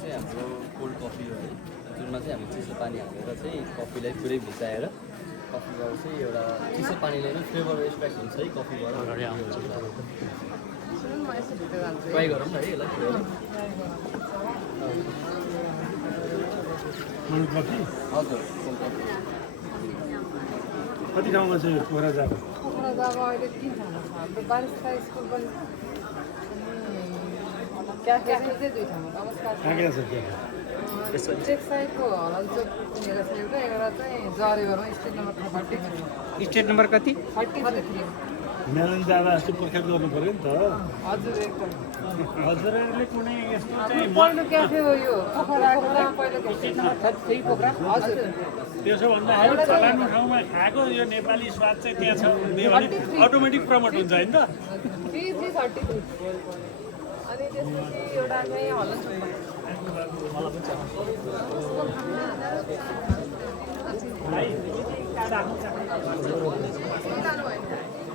चाहिँ हाम्रो cold coffee हो है, जुनमा चाहिँ हामी चिसो पानी हालेर चाहिँ कफीलाई पुरै भिजाएर कफीबाट चाहिँ एउटा चिसो पानीले नै फ्लेभर एक्सट्र्याक्ट हुन्छ है कफीबाट। ट्राई गरौँ न है यसलाई। कोल्ड कफी हजुर कोल्ड कफी। कति ठाउँमा चाहिँ पोखरा जाँदा पोखरा जाँदा अहिले 3 ठाउँमा छ। हाम्रो बारिसका स्कुल पनि क्याफे चाहिँ 2 ठाउँमा। नमस्कार। कहाँ छ त्यो चेक साइडको हलचोक पुगेको छ एउटा, एउटा चाहिँ जरेगरमा स्ट्रिट नम्बर 33। स्टेट नम्बर कति? 33। मेलन जाँदा जस्तो पर्खेत गर्नु पऱ्यो नि त। हजुर एकदम। हजुरहरूले कुनै यस्तो पहिलो क्याफे हो यो पोखराको पहिलो क्याफे। 33 पोखरा। हजुर। त्यसो भन्दाखेरि फलानु ठाउँमा खाएको यो नेपाली स्वाद चाहिँ त्यहाँ छ भने अटोमेटिक प्रमोट हुन्छ होइन त। 33। अनि त्यसपछि एउटा चाहिँ हलचोकमा। भाइ